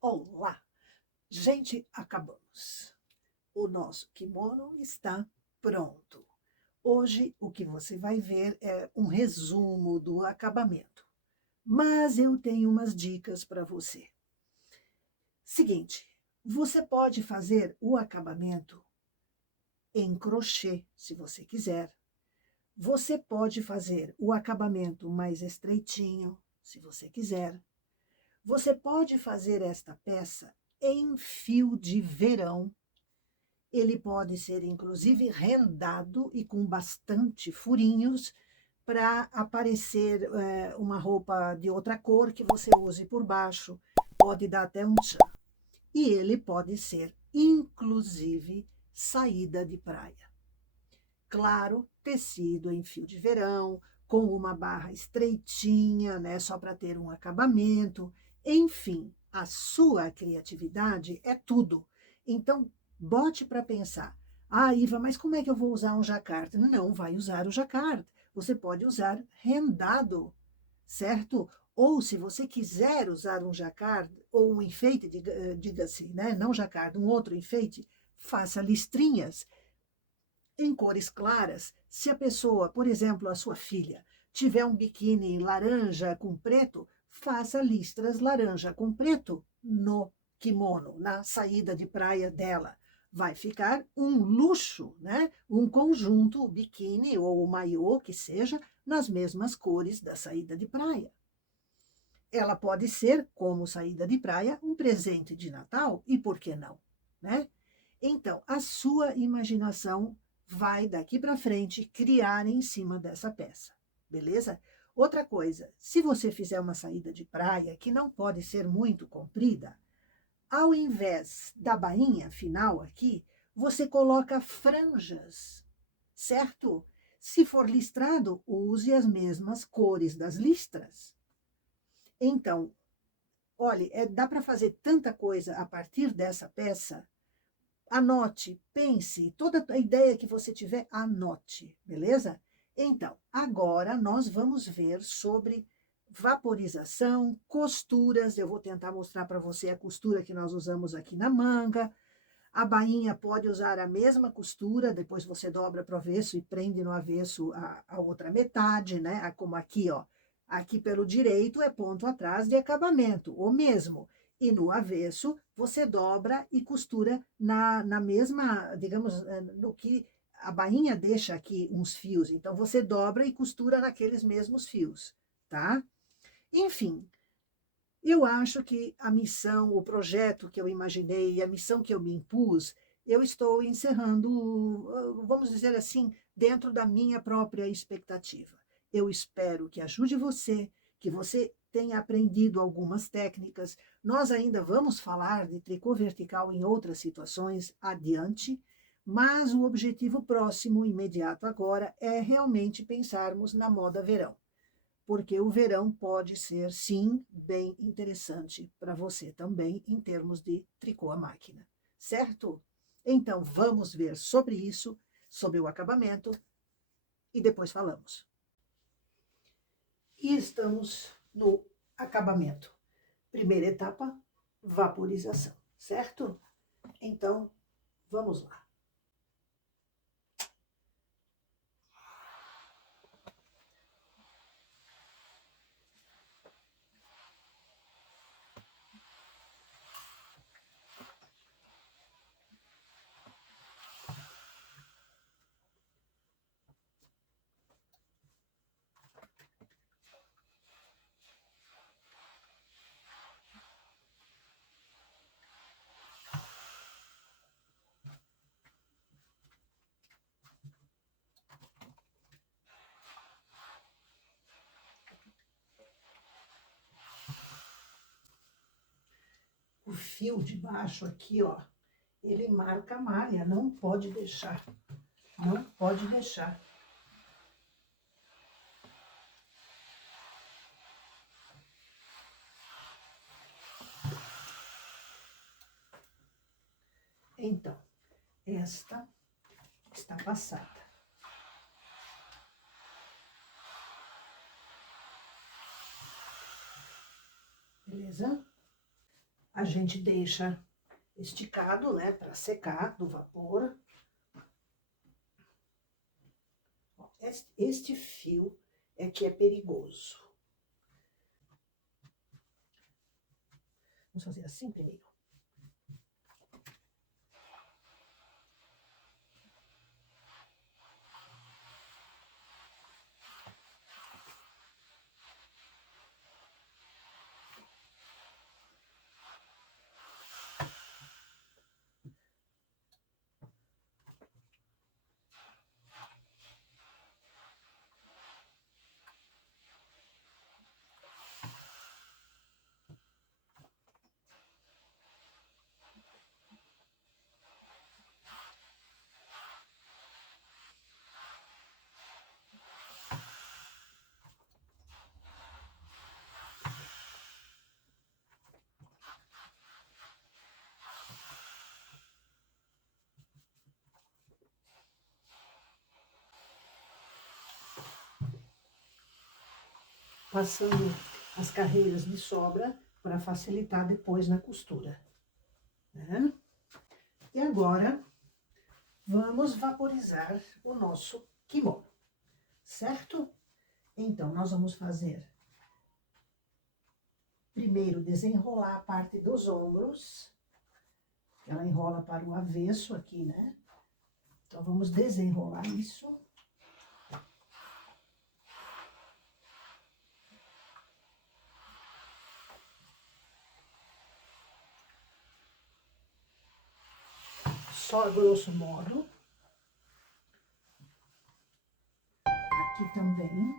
Olá! Gente, acabamos. O nosso kimono está pronto. Hoje, o que você vai ver é um resumo do acabamento. Mas eu tenho umas dicas para você. Seguinte, você pode fazer o acabamento em crochê, se você quiser. Você pode fazer o acabamento mais estreitinho, se você quiser. Você pode fazer esta peça em fio de verão. Ele pode ser, inclusive, rendado e com bastante furinhos para aparecer uma roupa de outra cor que você use por baixo. Pode dar até um tchan. E ele pode ser, inclusive, saída de praia. Claro, tecido em fio de verão, com uma barra estreitinha, né, só para ter um acabamento. Enfim, a sua criatividade é tudo. Então, bote para pensar. Ah, Iva, mas como é que eu vou usar um jacquard? Não vai usar o jacquard. Você pode usar rendado, certo? Ou se você quiser usar um jacquard ou um enfeite, diga-se, né? Não jacquard, um outro enfeite, faça listrinhas em cores claras. Se a pessoa, por exemplo, a sua filha, tiver um biquíni laranja com preto, faça listras laranja com preto no kimono, na saída de praia dela. Vai ficar um luxo, né? Um conjunto, o biquíni ou o maiô, que seja, nas mesmas cores da saída de praia. Ela pode ser, como saída de praia, um presente de Natal, e por que não, né? Então, a sua imaginação vai daqui para frente criar em cima dessa peça, beleza? Outra coisa, se você fizer uma saída de praia que não pode ser muito comprida, ao invés da bainha final aqui, você coloca franjas, certo? Se for listrado, use as mesmas cores das listras. Então, olhe, dá para fazer tanta coisa a partir dessa peça. Anote, pense, toda a ideia que você tiver, anote, beleza? Então, agora nós vamos ver sobre vaporização, costuras. Eu vou tentar mostrar para você a costura que nós usamos aqui na manga. A bainha pode usar a mesma costura, depois você dobra para o avesso e prende no avesso a outra metade, né? Como aqui, ó. Aqui pelo direito é ponto atrás de acabamento, o mesmo. E no avesso, você dobra e costura na mesma, digamos, no que a bainha deixa aqui uns fios. Então, você dobra e costura naqueles mesmos fios, tá? Enfim, eu acho que a missão, o projeto que eu imaginei, a missão que eu me impus, eu estou encerrando, vamos dizer assim, dentro da minha própria expectativa. Eu espero que ajude você, que você tenha aprendido algumas técnicas. Nós ainda vamos falar de tricô vertical em outras situações adiante, mas o objetivo próximo, imediato agora, é realmente pensarmos na moda verão, porque o verão pode ser, sim, bem interessante para você também, em termos de tricô à máquina, certo? Então, vamos ver sobre isso, sobre o acabamento, e depois falamos. E estamos no acabamento. Primeira etapa, vaporização, certo? Então, vamos lá. O fio de baixo aqui, ó, ele marca a malha, não pode deixar, não pode deixar. Então, esta está passada. Beleza? A gente deixa esticado, né, para secar do vapor. Este fio é que é perigoso. Vamos fazer assim primeiro. Passando as carreiras de sobra para facilitar depois na costura, né? E agora, vamos vaporizar o nosso kimono, certo? Então, nós vamos fazer, primeiro, desenrolar a parte dos ombros. Ela enrola para o avesso aqui, né? Então, vamos desenrolar isso. Só a grosso modo. Aqui também.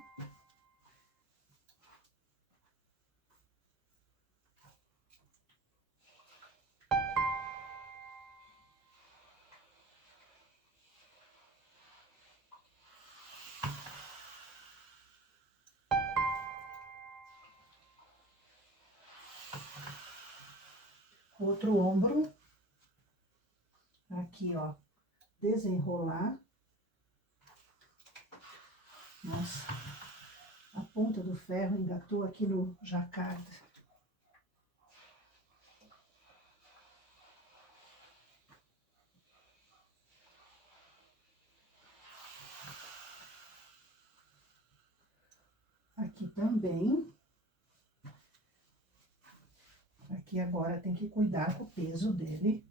Outro ombro. Aqui, ó. Desenrolar. Nossa, a ponta do ferro engatou aqui no jacquard. Aqui também. Aqui agora tem que cuidar com o peso dele.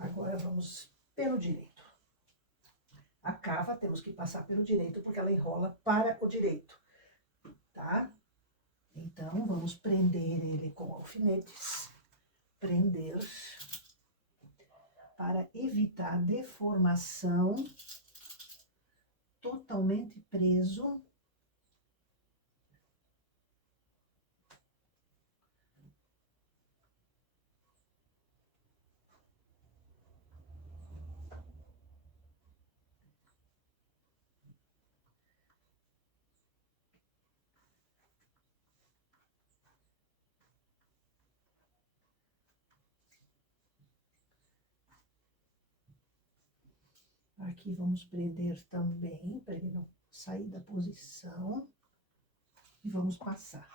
Agora vamos pelo direito. A cava temos que passar pelo direito, porque ela enrola para o direito, tá? Então, vamos prender ele com alfinetes. Prender para evitar deformação. Totalmente preso. Aqui vamos prender também, para ele não sair da posição. E vamos passar.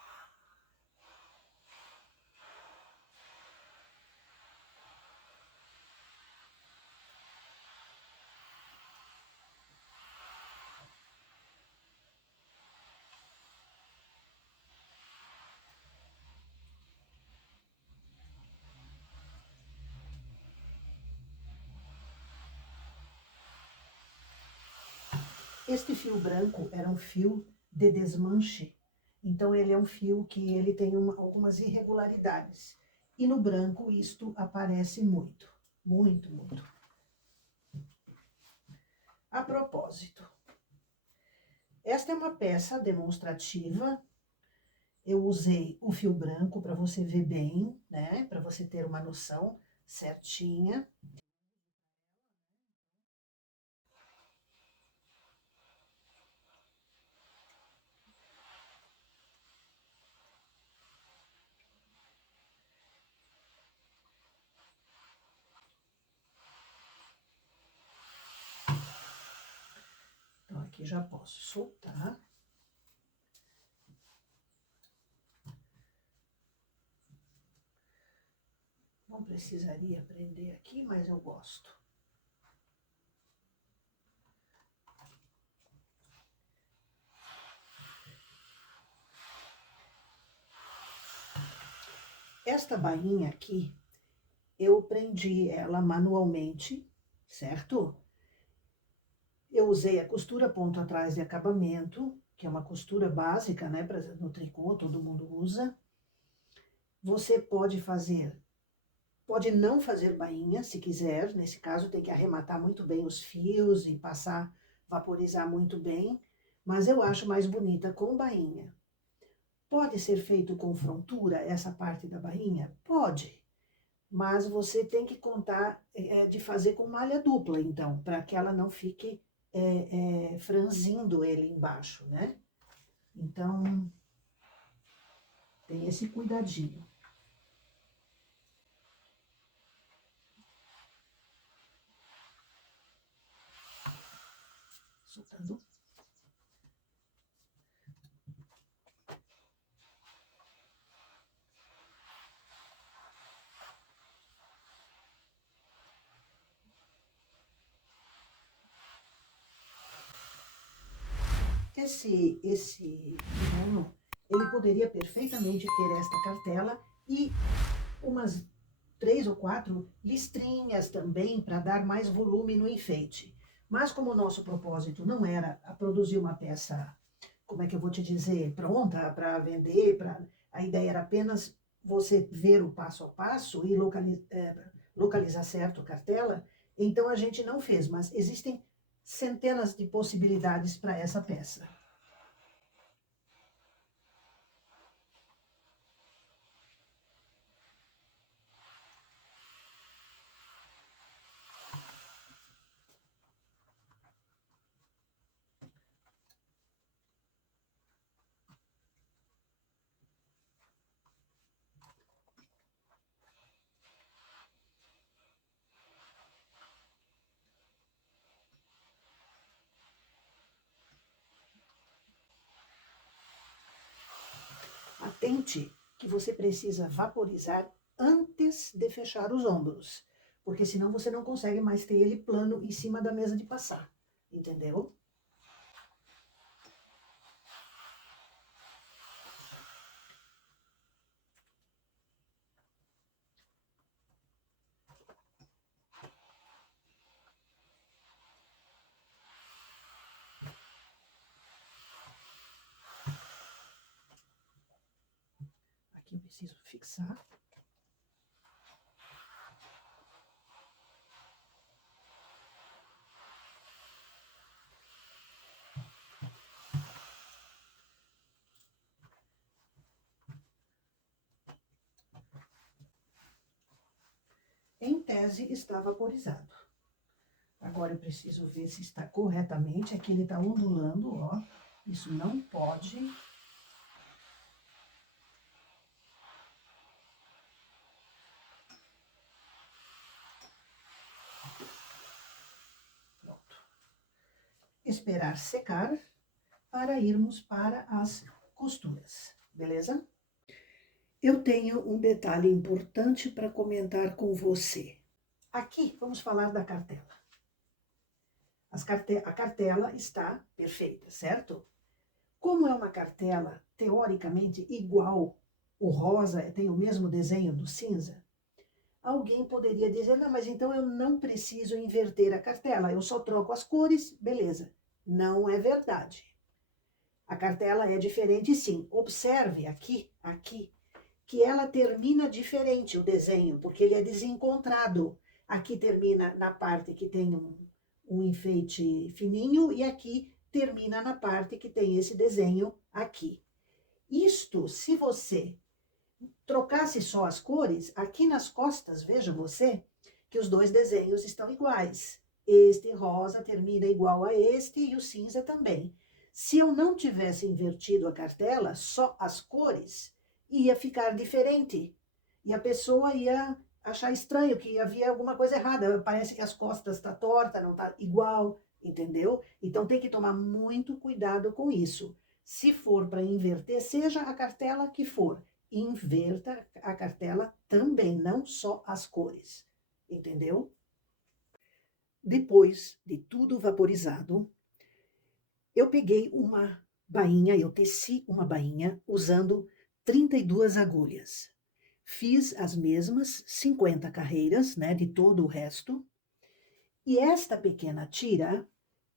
Este fio branco era um fio de desmanche, então ele é um fio que ele tem algumas irregularidades. E no branco isto aparece muito, muito, muito. A propósito, esta é uma peça demonstrativa. Eu usei o fio branco para você ver bem, né? Para você ter uma noção certinha. aqui já posso soltar. Não precisaria prender aqui, mas eu gosto. Esta bainha aqui, eu prendi ela manualmente, certo? Eu usei a costura ponto atrás de acabamento, que é uma costura básica, né, no tricô, todo mundo usa. Você pode fazer, pode não fazer bainha, se quiser. Nesse caso, tem que arrematar muito bem os fios e passar, vaporizar muito bem. Mas eu acho mais bonita com bainha. Pode ser feito com frontura, essa parte da bainha? Pode. Mas você tem que contar de fazer com malha dupla, então, para que ela não fique franzindo ele embaixo, né? Então, tem esse cuidadinho. Soltando. Esse kimono, ele poderia perfeitamente ter esta cartela e umas 3 ou 4 listrinhas também para dar mais volume no enfeite. Mas como o nosso propósito não era produzir uma peça, como é que eu vou te dizer, pronta para vender, a ideia era apenas você ver o passo a passo e localizar certo a cartela, então a gente não fez, mas existem centenas de possibilidades para essa peça. Atente que você precisa vaporizar antes de fechar os ombros, porque senão você não consegue mais ter ele plano em cima da mesa de passar, entendeu? Aqui eu preciso fixar. Em tese, está vaporizado. Agora eu preciso ver se está corretamente. Aqui ele está ondulando, ó. Isso não pode. Pronto. Esperar secar para irmos para as costuras, beleza? Eu tenho um detalhe importante para comentar com você. Aqui, vamos falar da cartela. A cartela está perfeita, certo? Como é uma cartela teoricamente igual, o rosa tem o mesmo desenho do cinza, alguém poderia dizer, não, mas então eu não preciso inverter a cartela, eu só troco as cores, beleza. Não é verdade. A cartela é diferente sim. Observe aqui, que ela termina diferente o desenho, porque ele é desencontrado. Aqui termina na parte que tem um enfeite fininho e aqui termina na parte que tem esse desenho aqui. Isto, se você trocasse só as cores, aqui nas costas, veja você, que os dois desenhos estão iguais. Este rosa termina igual a este e o cinza também. Se eu não tivesse invertido a cartela, só as cores, ia ficar diferente. E a pessoa ia achar estranho, que havia alguma coisa errada. Parece que as costas estão tortas, não está igual. entendeu? Então tem que tomar muito cuidado com isso. Se for para inverter, seja a cartela que for, inverta a cartela também, não só as cores, entendeu? Depois de tudo vaporizado, eu peguei uma bainha, eu teci uma bainha usando 32 agulhas. Fiz as mesmas 50 carreiras, né, de todo o resto. E esta pequena tira,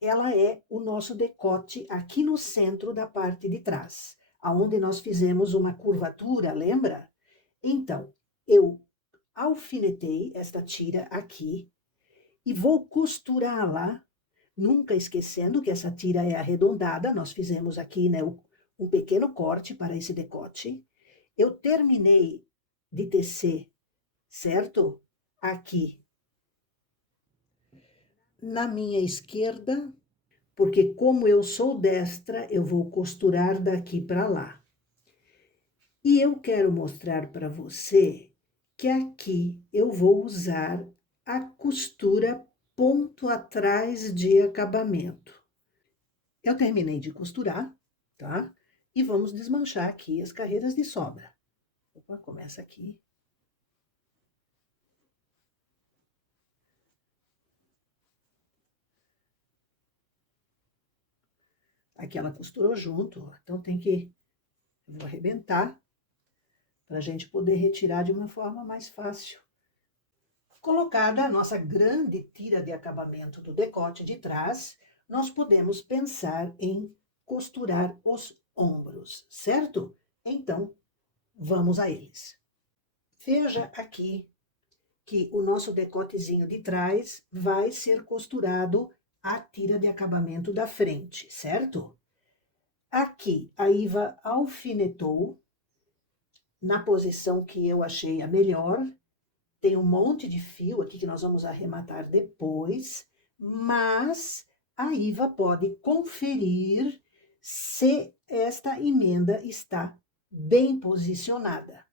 ela é o nosso decote aqui no centro da parte de trás, aonde nós fizemos uma curvatura, lembra? Então, eu alfinetei esta tira aqui e vou costurá-la, nunca esquecendo que essa tira é arredondada, nós fizemos aqui, né, um pequeno corte para esse decote. Eu terminei de tecer, certo? Aqui na minha esquerda, porque como eu sou destra, eu vou costurar daqui para lá. E eu quero mostrar para você que aqui eu vou usar a costura ponto atrás de acabamento. Eu terminei de costurar, tá? E vamos desmanchar aqui as carreiras de sobra. Opa, começa aqui. Aqui ela costurou junto, então tem que... Eu vou arrebentar para a gente poder retirar de uma forma mais fácil. Colocada a nossa grande tira de acabamento do decote de trás, nós podemos pensar em costurar os ombros, certo? Então, vamos a eles. Veja aqui que o nosso decotezinho de trás vai ser costurado à tira de acabamento da frente, certo? Aqui, a Iva alfinetou na posição que eu achei a melhor. Tem um monte de fio aqui que nós vamos arrematar depois, mas a Iva pode conferir se esta emenda está bem posicionada.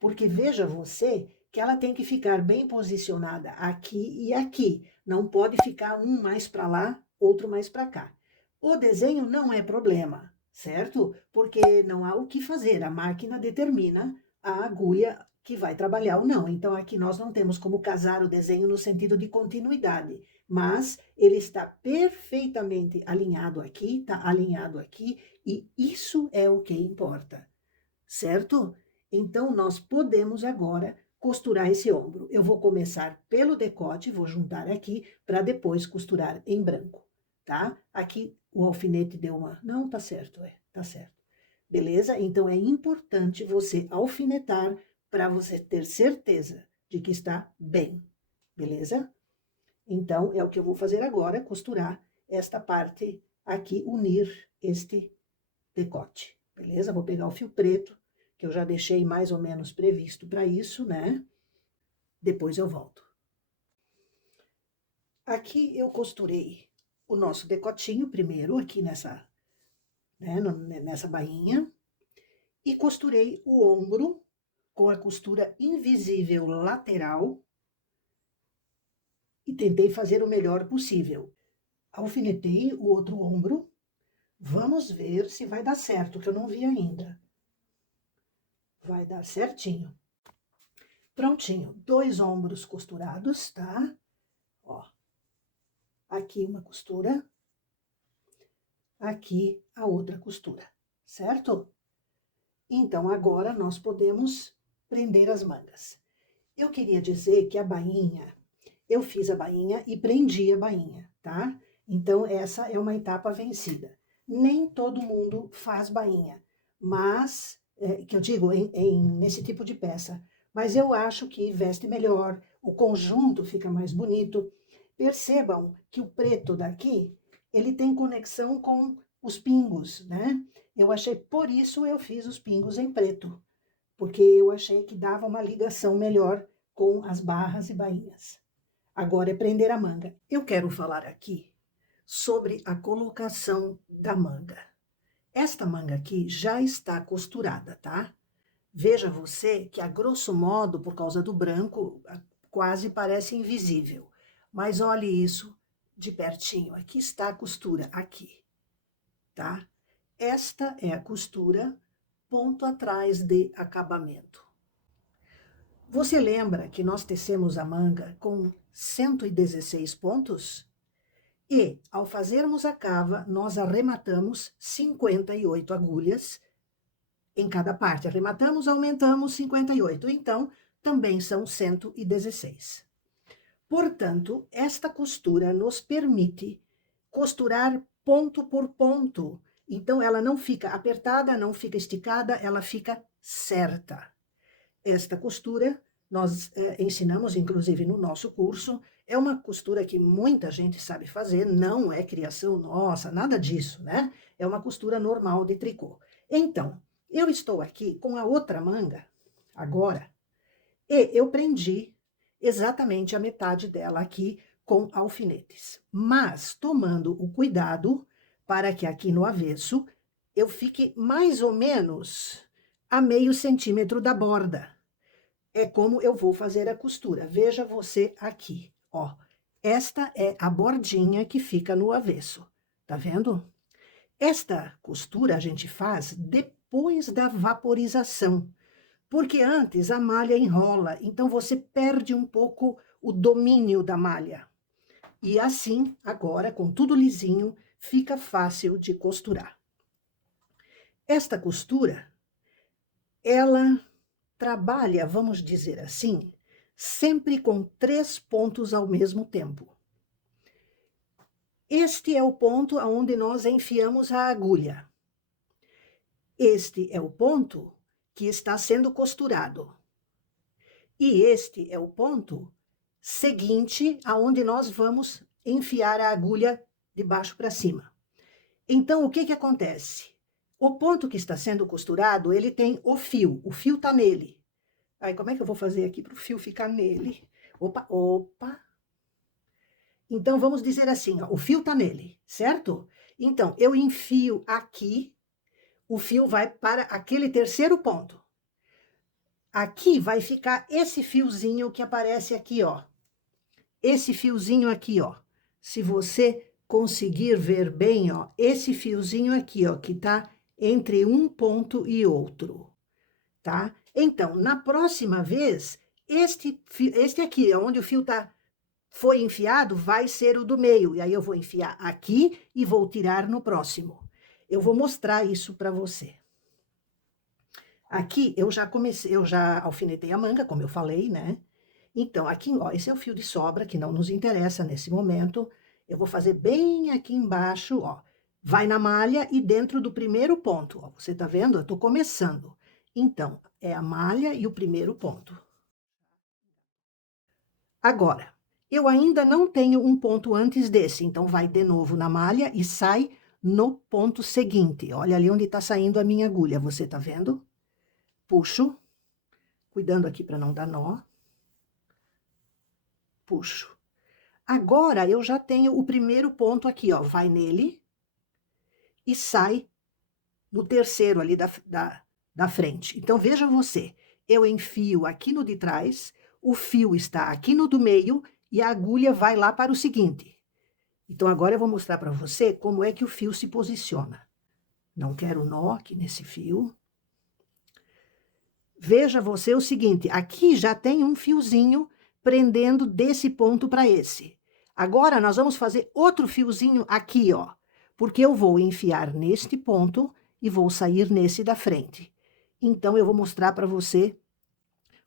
Porque veja você que ela tem que ficar bem posicionada aqui e aqui. Não pode ficar um mais para lá, outro mais para cá. O desenho não é problema, certo? Porque não há o que fazer, a máquina determina a agulha que vai trabalhar ou não. Então, aqui nós não temos como casar o desenho no sentido de continuidade, mas ele está perfeitamente alinhado aqui, está alinhado aqui, e isso é o que importa, certo? Então, nós podemos agora costurar esse ombro. Eu vou começar pelo decote, vou juntar aqui, para depois costurar em branco, tá? Aqui o alfinete deu uma... Não, tá certo, tá certo. Beleza? Então, é importante você alfinetar para você ter certeza de que está bem, beleza? Então, é o que eu vou fazer agora, costurar esta parte aqui, unir este decote, beleza? Vou pegar o fio preto, que eu já deixei mais ou menos previsto para isso, né? Depois eu volto. Aqui eu costurei o nosso decotinho primeiro, aqui nessa, né, nessa bainha, e costurei o ombro com a costura invisível lateral e tentei fazer o melhor possível. Alfinetei o outro ombro. Vamos ver se vai dar certo, que eu não vi ainda. Vai dar certinho. Prontinho, 2 ombros costurados, tá? Ó, aqui uma costura, aqui a outra costura, certo? Então, agora nós podemos prender as mangas. Eu queria dizer que a bainha, eu fiz a bainha e prendi a bainha, tá? Então, essa é uma etapa vencida. Nem todo mundo faz bainha, mas, que eu digo, nesse tipo de peça. Mas eu acho que veste melhor, o conjunto fica mais bonito. Percebam que o preto daqui, ele tem conexão com os pingos, né? Eu achei, por isso eu fiz os pingos em preto, porque eu achei que dava uma ligação melhor com as barras e bainhas. Agora é prender a manga. Eu quero falar aqui sobre a colocação da manga. Esta manga aqui já está costurada, tá? Veja você que a grosso modo, por causa do branco, quase parece invisível. Mas olhe isso, de pertinho. Aqui está a costura, aqui, tá? Esta é a costura ponto atrás de acabamento. Você lembra que nós tecemos a manga com 116 pontos? E, ao fazermos a cava, nós arrematamos 58 agulhas em cada parte. Arrematamos, aumentamos 58. Então, também são 116. Portanto, esta costura nos permite costurar ponto por ponto. Então, ela não fica apertada, não fica esticada, ela fica certa. Esta costura, nós ensinamos, inclusive, no nosso curso. É uma costura que muita gente sabe fazer, não é criação nossa, nada disso, né? É uma costura normal de tricô. Então, eu estou aqui com a outra manga, agora, e eu prendi exatamente a metade dela aqui com alfinetes. Mas, tomando o cuidado para que aqui no avesso eu fique mais ou menos a meio centímetro da borda. É como eu vou fazer a costura. Veja você aqui, ó. Esta é a bordinha que fica no avesso, tá vendo? Esta costura a gente faz depois da vaporização, porque antes a malha enrola, então você perde um pouco o domínio da malha. E assim, agora, com tudo lisinho, fica fácil de costurar. Esta costura, ela trabalha, vamos dizer assim, sempre com 3 pontos ao mesmo tempo. Este é o ponto onde nós enfiamos a agulha. Este é o ponto que está sendo costurado. E este é o ponto seguinte aonde nós vamos enfiar a agulha de baixo para cima. Então, o que que acontece? O ponto que está sendo costurado, ele tem o fio está nele. Aí, como é que eu vou fazer aqui para o fio ficar nele? Opa. Então, vamos dizer assim, ó, o fio está nele, certo? Então, eu enfio aqui, o fio vai para aquele terceiro ponto. Aqui vai ficar esse fiozinho que aparece aqui, ó. Esse fiozinho aqui, ó. Se você conseguir ver bem, ó, esse fiozinho aqui, ó, que tá entre um ponto e outro, tá? Então, na próxima vez, este aqui, onde o fio foi enfiado, vai ser o do meio. E aí eu vou enfiar aqui e vou tirar no próximo. Eu vou mostrar isso para você. Aqui eu já alfinetei a manga, como eu falei, né? Então, aqui, ó, esse é o fio de sobra, que não nos interessa nesse momento. Eu vou fazer bem aqui embaixo, ó. Vai na malha e dentro do primeiro ponto, ó. Você tá vendo? Eu tô começando. Então, é a malha e o primeiro ponto. Agora, eu ainda não tenho um ponto antes desse, então vai de novo na malha e sai no ponto seguinte. Olha ali onde tá saindo a minha agulha, você tá vendo? Puxo, cuidando aqui para não dar nó. Puxo. Agora, eu já tenho o primeiro ponto aqui, ó. Vai nele e sai no terceiro ali da frente. Então, veja você. Eu enfio aqui no de trás, o fio está aqui no do meio e a agulha vai lá para o seguinte. Então, agora eu vou mostrar para você como é que o fio se posiciona. Não quero nó aqui nesse fio. Veja você o seguinte, aqui já tem um fiozinho prendendo desse ponto para esse. Agora, nós vamos fazer outro fiozinho aqui, ó. Porque eu vou enfiar neste ponto e vou sair nesse da frente. Então, eu vou mostrar para você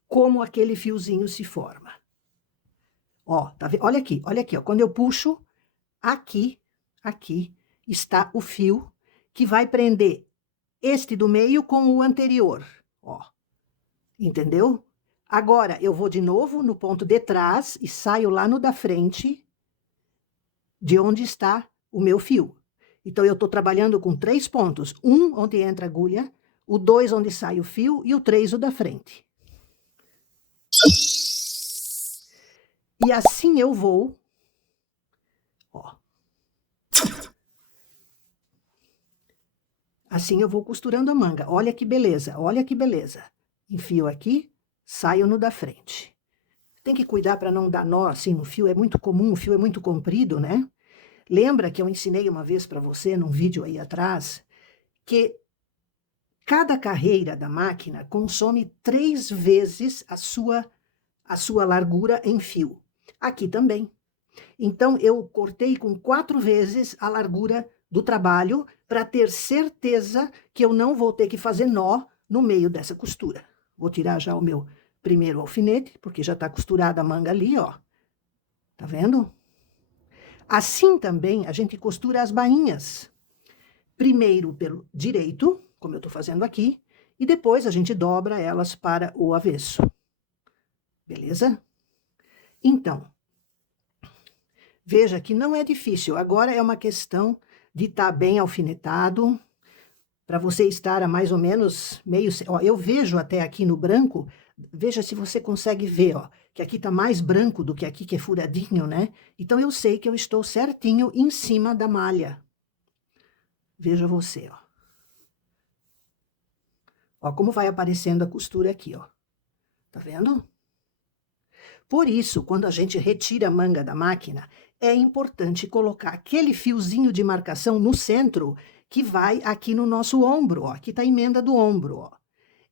como aquele fiozinho se forma. Ó, tá vendo? Olha aqui, ó. Quando eu puxo, aqui está o fio que vai prender este do meio com o anterior, ó. Entendeu? Agora, eu vou de novo no ponto de trás e saio lá no da frente, de onde está o meu fio. Então, eu estou trabalhando com 3 pontos. Um, onde entra a agulha, o 2, onde sai o fio, e o 3, o da frente. E assim eu vou, ó. Assim eu vou costurando a manga. Olha que beleza, olha que beleza. Enfio aqui, saio no da frente. Tem que cuidar para não dar nó assim no fio, é muito comum, o fio é muito comprido, né? Lembra que eu ensinei uma vez para você, num vídeo aí atrás, que cada carreira da máquina consome 3 vezes a sua largura em fio. Aqui também. Então, eu cortei com 4 vezes a largura do trabalho para ter certeza que eu não vou ter que fazer nó no meio dessa costura. Vou tirar já o meu primeiro alfinete, porque já está costurada a manga ali, ó. Tá vendo? Assim também a gente costura as bainhas. Primeiro pelo direito, como eu estou fazendo aqui, e depois a gente dobra elas para o avesso. Beleza? Então, veja que não é difícil. Agora é uma questão de estar bem alfinetado, para você estar a mais ou menos meio... Ó, eu vejo até aqui no branco, veja se você consegue ver, ó, que aqui está mais branco do que aqui que é furadinho, né? Então eu sei que eu estou certinho em cima da malha. Veja você, ó. Ó como vai aparecendo a costura aqui, ó. Tá vendo? Por isso, quando a gente retira a manga da máquina, é importante colocar aquele fiozinho de marcação no centro que vai aqui no nosso ombro, ó. Aqui está a emenda do ombro, ó.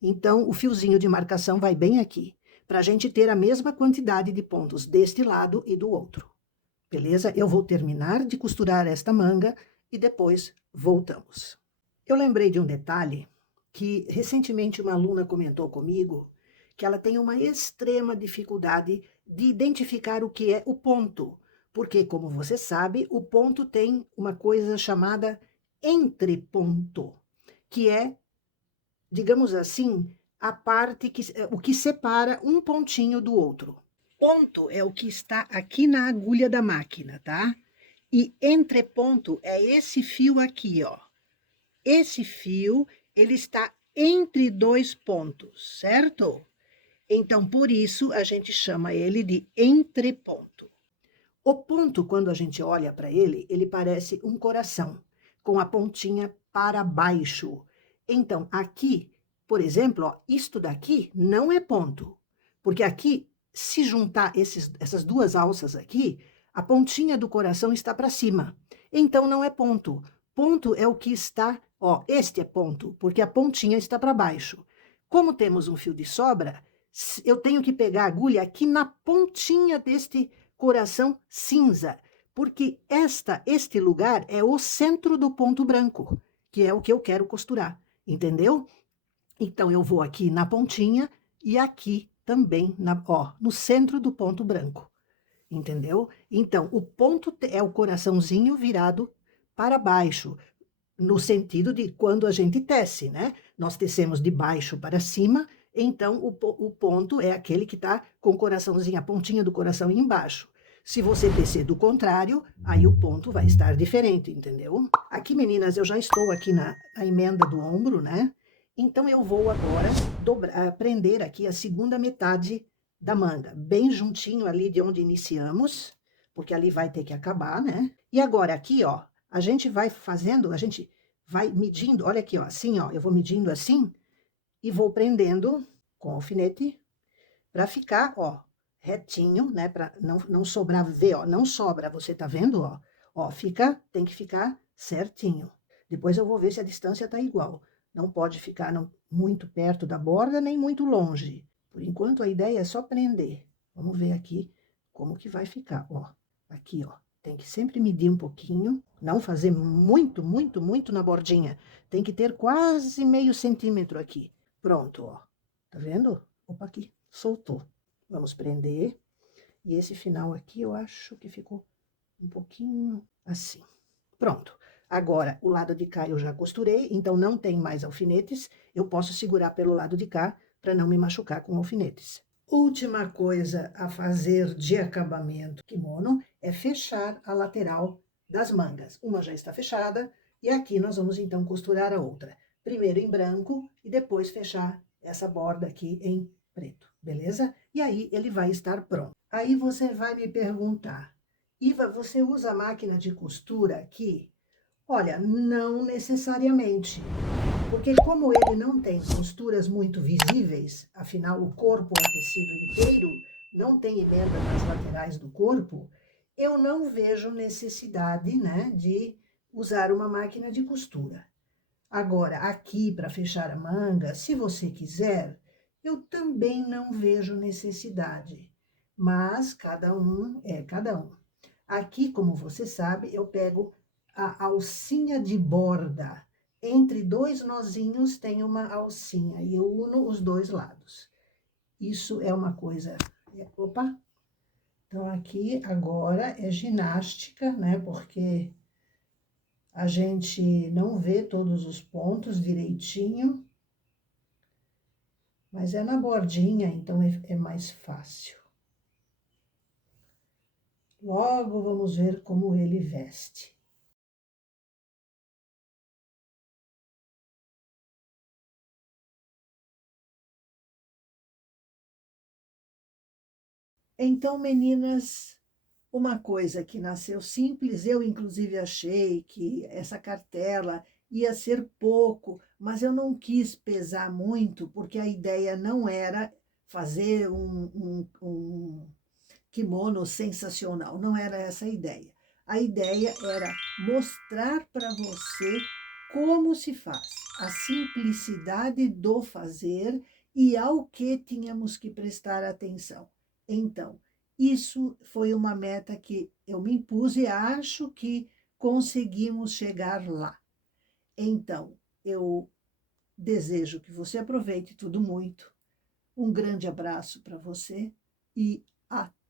Então, o fiozinho de marcação vai bem aqui, para a gente ter a mesma quantidade de pontos deste lado e do outro. Beleza? Eu vou terminar de costurar esta manga e depois voltamos. Eu lembrei de um detalhe que recentemente uma aluna comentou comigo, que ela tem uma extrema dificuldade de identificar o que é o ponto, porque, como você sabe, o ponto tem uma coisa chamada entreponto, que é, digamos assim, a parte o que separa um pontinho do outro. Ponto é o que está aqui na agulha da máquina, tá? E entreponto é esse fio aqui, ó. Esse fio, ele está entre 2 pontos, certo? Então, por isso, a gente chama ele de entreponto. O ponto, quando a gente olha para ele, ele parece um coração, com a pontinha para baixo. Então, aqui, por exemplo, ó, isto daqui não é ponto, porque aqui, se juntar essas duas alças aqui, a pontinha do coração está para cima. Então, não é ponto. Ponto é o que está, ó, este é ponto, porque a pontinha está para baixo. Como temos um fio de sobra, eu tenho que pegar a agulha aqui na pontinha deste coração cinza, porque este lugar é o centro do ponto branco, que é o que eu quero costurar, entendeu? Então, eu vou aqui na pontinha e aqui também, no centro do ponto branco, entendeu? Então, o ponto é o coraçãozinho virado para baixo, no sentido de quando a gente tece, né? Nós tecemos de baixo para cima, então o ponto é aquele que está com o coraçãozinho, a pontinha do coração embaixo. Se você tecer do contrário, aí o ponto vai estar diferente, entendeu? Aqui, meninas, eu já estou aqui na emenda do ombro, né? Então, eu vou agora prender aqui a segunda metade da manga, bem juntinho ali de onde iniciamos, porque ali vai ter que acabar, né? E agora aqui, ó, a gente vai fazendo, a gente vai medindo, olha aqui, ó, assim, ó, eu vou medindo assim e vou prendendo com alfinete para ficar, ó, retinho, né, para não sobrar, ver, ó, não sobra, você tá vendo, ó? Ó, tem que ficar certinho. Depois eu vou ver se a distância tá igual. Não pode ficar muito perto da borda, nem muito longe. Por enquanto, a ideia é só prender. Vamos ver aqui como que vai ficar, ó. Aqui, ó. Tem que sempre medir um pouquinho, não fazer muito, muito, muito na bordinha. Tem que ter quase meio centímetro aqui. Pronto, ó. Tá vendo? Opa, aqui, soltou. Vamos prender. E esse final aqui, eu acho que ficou um pouquinho assim. Pronto. Agora, o lado de cá eu já costurei, então não tem mais alfinetes. Eu posso segurar pelo lado de cá para não me machucar com alfinetes. Última coisa a fazer de acabamento kimono é fechar a lateral das mangas. Uma já está fechada e aqui nós vamos então costurar a outra. Primeiro em branco e depois fechar essa borda aqui em preto, beleza? E aí ele vai estar pronto. Aí você vai me perguntar, Iva, você usa a máquina de costura aqui? Olha, não necessariamente. Porque como ele não tem costuras muito visíveis, afinal o corpo é tecido inteiro, não tem emenda nas laterais do corpo, eu não vejo necessidade, né, de usar uma máquina de costura. Agora, aqui para fechar a manga, se você quiser, eu também não vejo necessidade, mas cada um é cada um. Aqui, como você sabe, eu pego a alcinha de borda. Entre dois nozinhos tem uma alcinha e eu uno os dois lados. Isso é uma coisa. Opa! Então, aqui agora é ginástica, né? Porque a gente não vê todos os pontos direitinho, mas é na bordinha, então é mais fácil. Logo vamos ver como ele veste. Então, meninas, uma coisa que nasceu simples, eu inclusive achei que essa cartela ia ser pouco, mas eu não quis pesar muito, porque a ideia não era fazer um kimono sensacional, não era essa a ideia. A ideia era mostrar para você como se faz, a simplicidade do fazer e ao que tínhamos que prestar atenção. Então, isso foi uma meta que eu me impus e acho que conseguimos chegar lá. Então, eu desejo que você aproveite tudo muito. Um grande abraço para você e até